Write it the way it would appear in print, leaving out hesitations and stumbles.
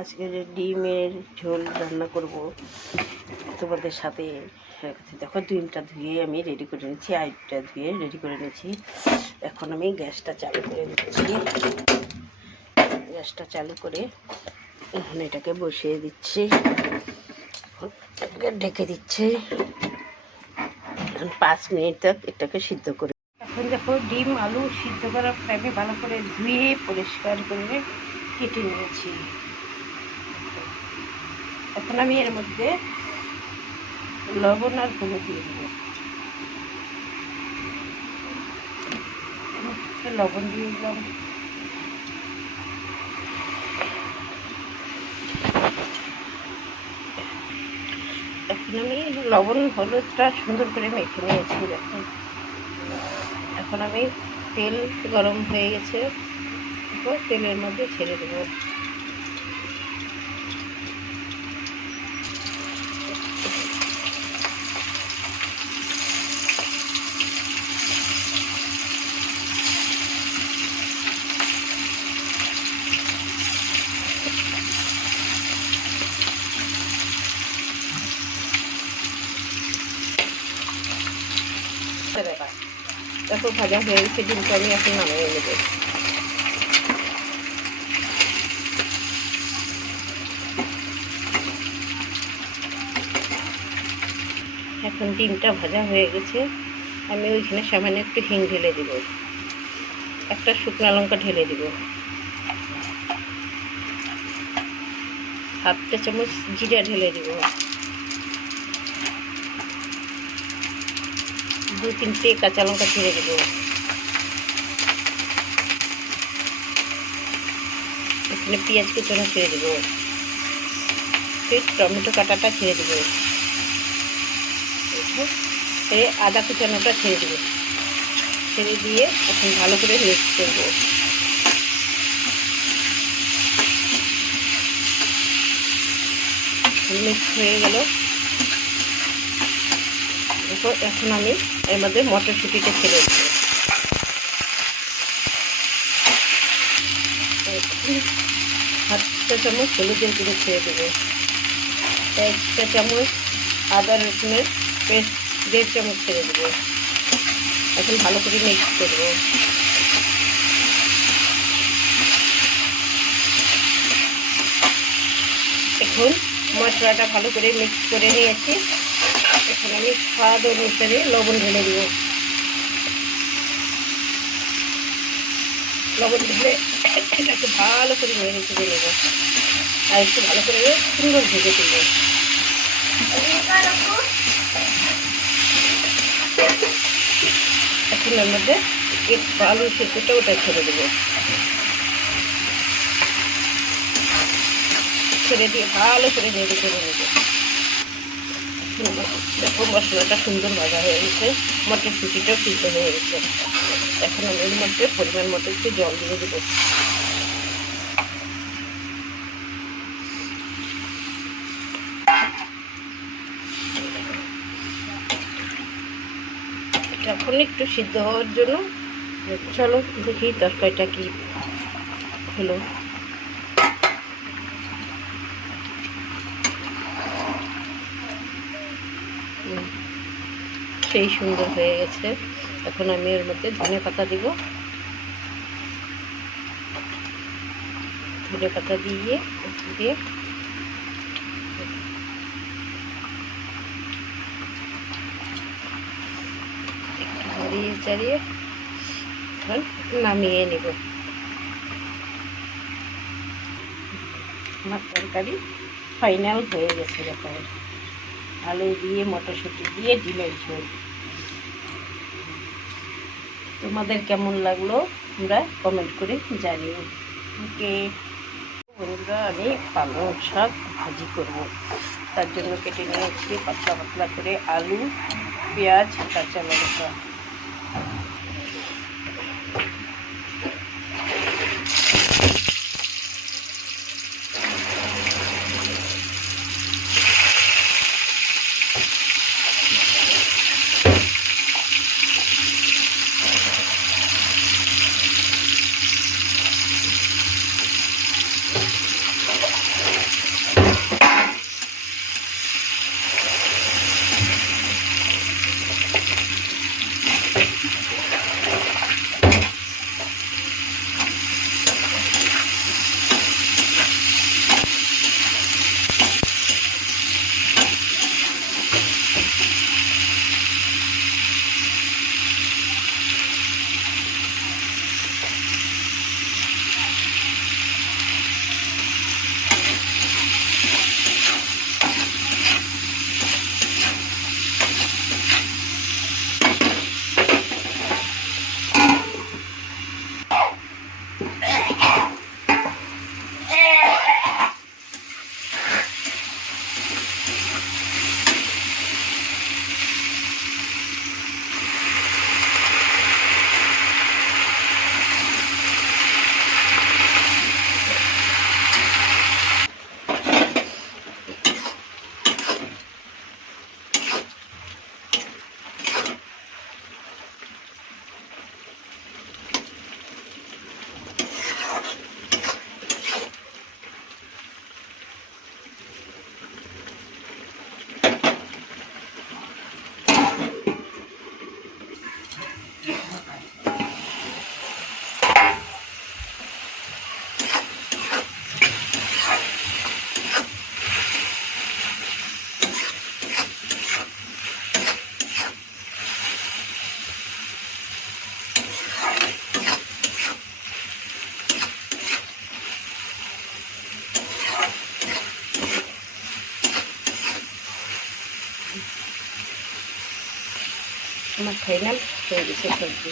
আজকে যে ডিমের ঝোল রান্না করব তোমাদের সাথে। দেখো ডিমটা ধুয়ে আমি রেডি করে নিচ্ছি, আইটা ধুয়ে রেডি করে নিয়েছি। এখন আমি গ্যাসটা চালু করে দিচ্ছি। গ্যাসটা চালু করে এখন এটাকে বসিয়ে দিচ্ছি, ঢেকে দিচ্ছি 5 মিনিট তক এটাকে সিদ্ধ করে। এখন দেখো ডিম আলু সিদ্ধ করার টাইমে ভালো করে ধুয়ে পরিষ্কার করে কেটে নিয়েছি। এখন আমি এর মধ্যে লবণ আর হলুদ দিয়ে দেবো। লবণ দিয়ে দিলাম, এখন আমি লবণ হলুদটা সুন্দর করে মেখে নিয়েছি। দেখুন এখন আমি তেল গরম হয়ে গেছে, তেলের মধ্যে ছেড়ে দেবো। দেখো ভাজা হয়ে গেছে ডিমটা, আমি এখন নামিয়ে নেব। এখন ডিমটা ভাজা হয়ে গেছে, আমি ওইখানে সামান্য একটু হিং ঢেলে দিব, একটা শুকনো লঙ্কা ঢেলে দিব, 1/2 চামচ জিরা ঢেলে দিব, 2-3টে কাঁচা লঙ্কা ছেড়ে দেব, এখানে পেঁয়াজ কুচানো ছেড়ে দেব, ফির টমেটো কাটাটা ছেড়ে দেব, আদা কুচানোটা ছেড়ে দেব। ছেড়ে দিয়ে এখন ভালো করে মিক্স করব। মিক্স হয়ে গেল। এখন আমি এর মধ্যে মটরশুঁটিটা ছেড়ে দেব। 1/2 চামচ হলুদের গুঁড়ো ছেড়ে দেবো, 1 চামচ আদা রসুনের পেস্ট 1.5 চামচ ছেড়ে দেবো। এখন ভালো করে মিক্স করবো। এখন মশলাটা ভালো করে মিক্স করে নিয়েছি। এখন আমি স্বাদ অনুসারে লবণ ঢেলে দেব। লবণ ঢেলে এটাকে ভালো করে নেড়ে চেড়ে নেব, আর একটু ভালো করে সুন্দর ভেজে তুলব। এখন এর মধ্যে একটু আলু সেদ্ধটা ওটা ছেড়ে দেবো। ছেড়ে দিয়ে ভালো করে নেড়ে চেড়ে নেব। দেখো মশলাটা সুন্দর ভাজা হয়ে গেছে, মটরশুঁটিটাও সিদ্ধ হয়ে গেছে। এখন আমি এর মধ্যে পরিমাণ মতো একটু জল দিয়ে দেবো। এখন একটু সিদ্ধ হওয়ার জন্য চলো দেখি তরকারিটা কি হলো। সেই সুন্দর হয়ে গেছে। এখন আমি এর মধ্যে ধনে পাতা দিব। ধনে পাতা দিয়ে নাড়িয়ে চাড়িয়ে নামিয়ে নেব। আমার তরকারি ফাইনাল হয়ে গেছে। দেখো আলু দিয়ে মটরশুঁটি দিয়ে ডিমের ঝোল। তোমাদের কেমন লাগলো তোমরা কমেন্ট করে জানিও। ওকে বন্ধুরা, আমি পালং শাক ভাজি করব, তার জন্য কেটে নিয়েছি পাতলা পাতলা করে আলু, পেঁয়াজ, কাঁচা লঙ্কা। মাখাইলাম, হয়ে গেছে সবজি।